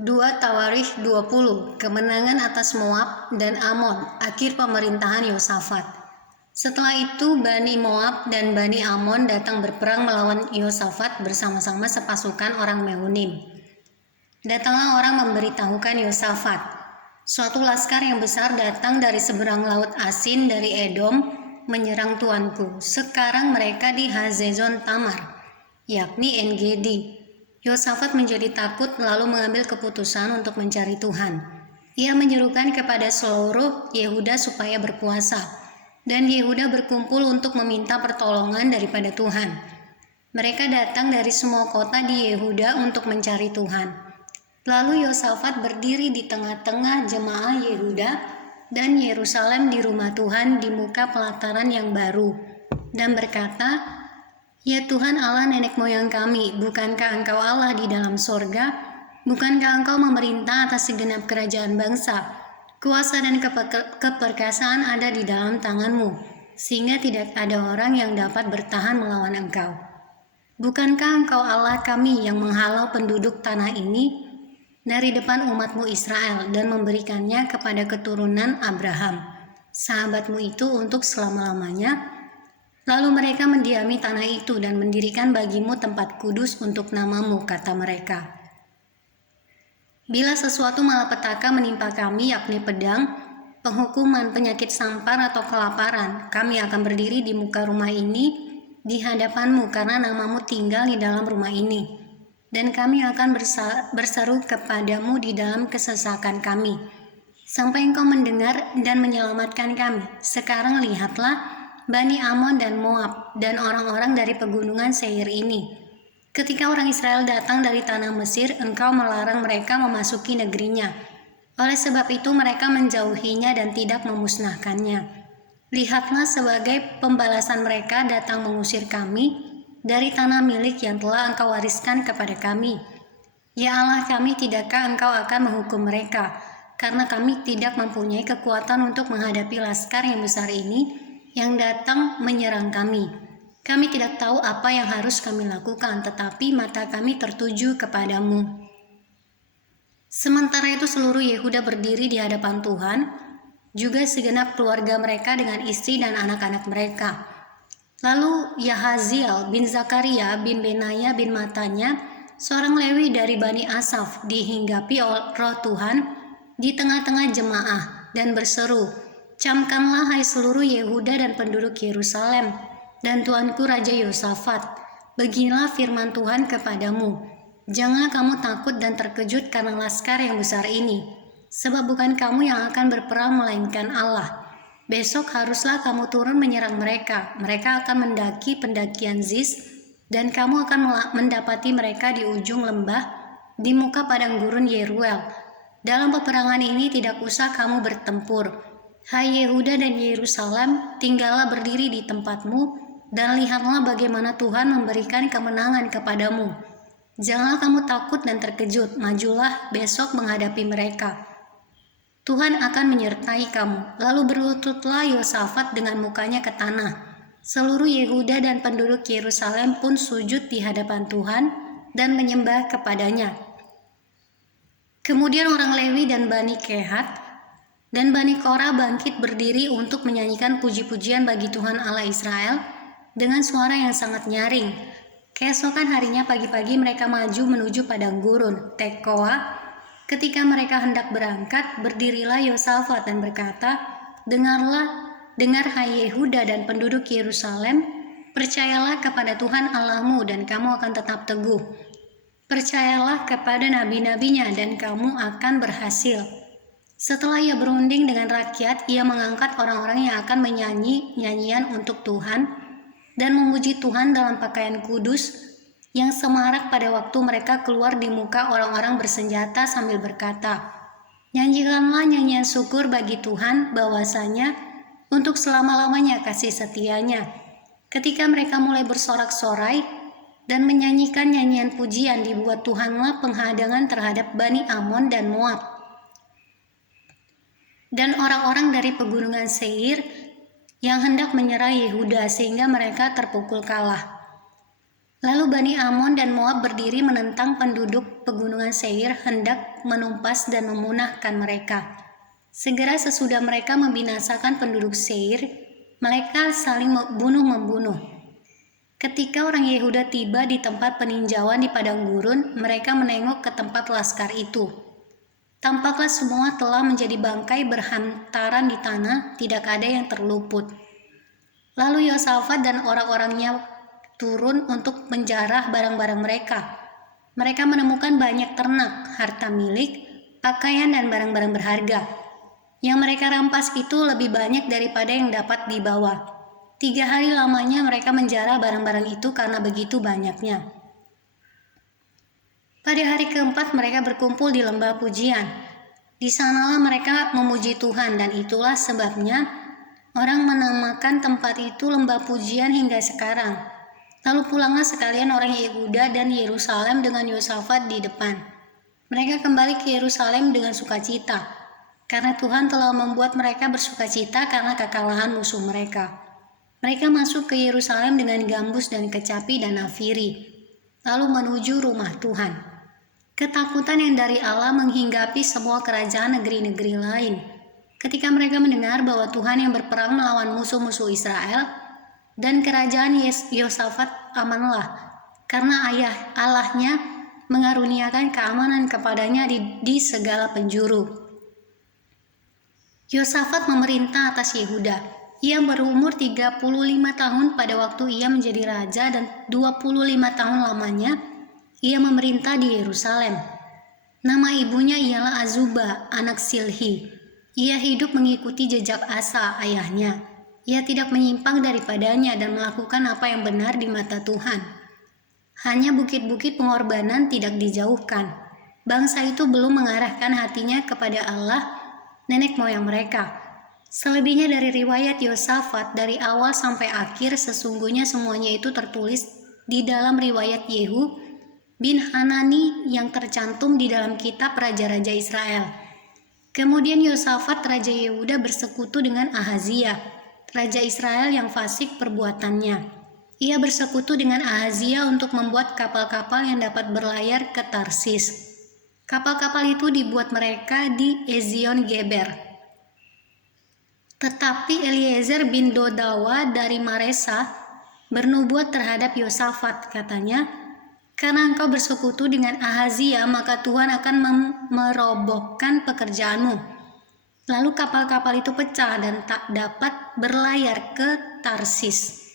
2 Tawarikh 20, kemenangan atas Moab dan Amon, akhir pemerintahan Yosafat. Setelah itu Bani Moab dan Bani Amon datang berperang melawan Yosafat bersama-sama sepasukan orang Mehunim. Datanglah orang memberitahukan Yosafat, suatu laskar yang besar datang dari seberang laut Asin dari Edom menyerang tuanku. Sekarang mereka di Hazezon Tamar, yakni En-Gedi. Yosafat menjadi takut lalu mengambil keputusan untuk mencari Tuhan. Ia menyerukan kepada seluruh Yehuda supaya berpuasa, dan Yehuda berkumpul untuk meminta pertolongan daripada Tuhan. Mereka datang dari semua kota di Yehuda untuk mencari Tuhan. Lalu Yosafat berdiri di tengah-tengah jemaah Yehuda dan Yerusalem di rumah Tuhan di muka pelataran yang baru, dan berkata, "Ya Tuhan Allah nenek moyang kami, bukankah Engkau Allah di dalam sorga? Bukankah Engkau memerintah atas segenap kerajaan bangsa? Kuasa dan keperkasaan ada di dalam tangan-Mu, sehingga tidak ada orang yang dapat bertahan melawan Engkau. Bukankah Engkau Allah kami yang menghalau penduduk tanah ini dari depan umat-Mu Israel dan memberikannya kepada keturunan Abraham, sahabat-Mu itu untuk selama-lamanya?" Lalu mereka mendiami tanah itu dan mendirikan bagimu tempat kudus untuk namamu, kata mereka. Bila sesuatu malapetaka menimpa kami, yakni pedang, penghukuman, penyakit sampar atau kelaparan, kami akan berdiri di muka rumah ini di hadapanmu karena namamu tinggal di dalam rumah ini. Dan kami akan berseru kepadamu di dalam kesesakan kami, sampai engkau mendengar dan menyelamatkan kami. Sekarang lihatlah, Bani Amon dan Moab, dan orang-orang dari pegunungan Seir ini. Ketika orang Israel datang dari tanah Mesir, engkau melarang mereka memasuki negerinya. Oleh sebab itu mereka menjauhinya dan tidak memusnahkannya. Lihatlah, sebagai pembalasan mereka datang mengusir kami dari tanah milik yang telah engkau wariskan kepada kami. Ya Allah kami, tidakkah engkau akan menghukum mereka? Karena kami tidak mempunyai kekuatan untuk menghadapi laskar yang besar ini yang datang menyerang kami. Kami tidak tahu apa yang harus kami lakukan, tetapi mata kami tertuju kepadamu. Sementara itu seluruh Yehuda berdiri di hadapan Tuhan, juga segenap keluarga mereka dengan istri dan anak-anak mereka. Lalu Yahaziel bin Zakaria bin Benaya bin Matanya, seorang Lewi dari Bani Asaf, dihinggapi roh Tuhan di tengah-tengah jemaah dan berseru, "Camkanlah hai seluruh Yehuda dan penduduk Yerusalem, dan tuanku Raja Yosafat, beginilah firman Tuhan kepadamu, janganlah kamu takut dan terkejut karena laskar yang besar ini, sebab bukan kamu yang akan berperang melainkan Allah. Besok haruslah kamu turun menyerang mereka, mereka akan mendaki pendakian Ziz, dan kamu akan mendapati mereka di ujung lembah, di muka padang gurun Yeruel. Dalam peperangan ini tidak usah kamu bertempur. Hai Yehuda dan Yerusalem, tinggallah berdiri di tempatmu, dan lihatlah bagaimana Tuhan memberikan kemenangan kepadamu. Janganlah kamu takut dan terkejut, majulah besok menghadapi mereka. Tuhan akan menyertai kamu." Lalu berlututlah Yosafat dengan mukanya ke tanah. Seluruh Yehuda dan penduduk Yerusalem pun sujud di hadapan Tuhan dan menyembah kepadanya. Kemudian orang Lewi dan Bani Kehat dan Bani Korah bangkit berdiri untuk menyanyikan puji-pujian bagi Tuhan Allah Israel dengan suara yang sangat nyaring. Keesokan harinya pagi-pagi mereka maju menuju padang gurun Tekoa. Ketika mereka hendak berangkat, berdirilah Yosafat dan berkata, Dengar hai Yehuda dan penduduk Yerusalem, percayalah kepada Tuhan Allahmu dan kamu akan tetap teguh. Percayalah kepada nabi-nabinya dan kamu akan berhasil." Setelah ia berunding dengan rakyat, ia mengangkat orang-orang yang akan menyanyi nyanyian untuk Tuhan dan memuji Tuhan dalam pakaian kudus yang semarak pada waktu mereka keluar di muka orang-orang bersenjata sambil berkata, "Nyanyikanlah nyanyian syukur bagi Tuhan, bahwasanya untuk selama-lamanya kasih setianya." Ketika mereka mulai bersorak-sorai dan menyanyikan nyanyian pujian, dibuat Tuhanlah penghadangan terhadap Bani Amon dan Moab dan orang-orang dari pegunungan Seir yang hendak menyerang Yehuda, sehingga mereka terpukul kalah. Lalu Bani Amon dan Moab berdiri menentang penduduk pegunungan Seir, hendak menumpas dan memunahkan mereka. Segera sesudah mereka membinasakan penduduk Seir, mereka saling bunuh-membunuh. Ketika orang Yehuda tiba di tempat peninjauan di padang gurun, mereka menengok ke tempat laskar itu. Tampaklah semua telah menjadi bangkai berhantaran di tanah, tidak ada yang terluput. Lalu Yosafat dan orang-orangnya turun untuk menjarah barang-barang mereka. Mereka menemukan banyak ternak, harta milik, pakaian dan barang-barang berharga. Yang mereka rampas itu lebih banyak daripada yang dapat dibawa. 3 hari lamanya mereka menjarah barang-barang itu karena begitu banyaknya. Pada hari keempat mereka berkumpul di lembah pujian. Di sanalah mereka memuji Tuhan, dan itulah sebabnya orang menamakan tempat itu lembah pujian hingga sekarang. Lalu pulanglah sekalian orang Yehuda dan Yerusalem dengan Yosafat di depan. Mereka kembali ke Yerusalem dengan sukacita, karena Tuhan telah membuat mereka bersukacita karena kekalahan musuh mereka. Mereka masuk ke Yerusalem dengan gambus dan kecapi dan nafiri, lalu menuju rumah Tuhan. Ketakutan yang dari Allah menghinggapi semua kerajaan negeri-negeri lain. Ketika mereka mendengar bahwa Tuhan yang berperang melawan musuh-musuh Israel, dan kerajaan Yosafat amanlah, karena Allahnya mengaruniakan keamanan kepadanya di segala penjuru. Yosafat memerintah atas Yehuda. Ia berumur 35 tahun pada waktu ia menjadi raja, dan 25 tahun lamanya ia memerintah di Yerusalem. Nama ibunya ialah Azuba, anak Silhi. Ia hidup mengikuti jejak Asa, ayahnya. Ia tidak menyimpang daripadanya dan melakukan apa yang benar di mata Tuhan. Hanya bukit-bukit pengorbanan tidak dijauhkan. Bangsa itu belum mengarahkan hatinya kepada Allah, nenek moyang mereka. Selebihnya dari riwayat Yosafat dari awal sampai akhir, sesungguhnya semuanya itu tertulis di dalam riwayat Yehu bin Hanani yang tercantum di dalam kitab Raja-Raja Israel. Kemudian Yosafat Raja Yehuda bersekutu dengan Ahazia, Raja Israel yang fasik perbuatannya. Ia bersekutu dengan Ahazia untuk membuat kapal-kapal yang dapat berlayar ke Tarsis. Kapal-kapal itu dibuat mereka di Ezion Geber. Tetapi Eliezer bin Dodawa dari Maresa bernubuat terhadap Yosafat, katanya, karena engkau bersekutu dengan Ahazia, maka Tuhan akan merobohkan pekerjaanmu. Lalu kapal-kapal itu pecah dan tak dapat berlayar ke Tarsis.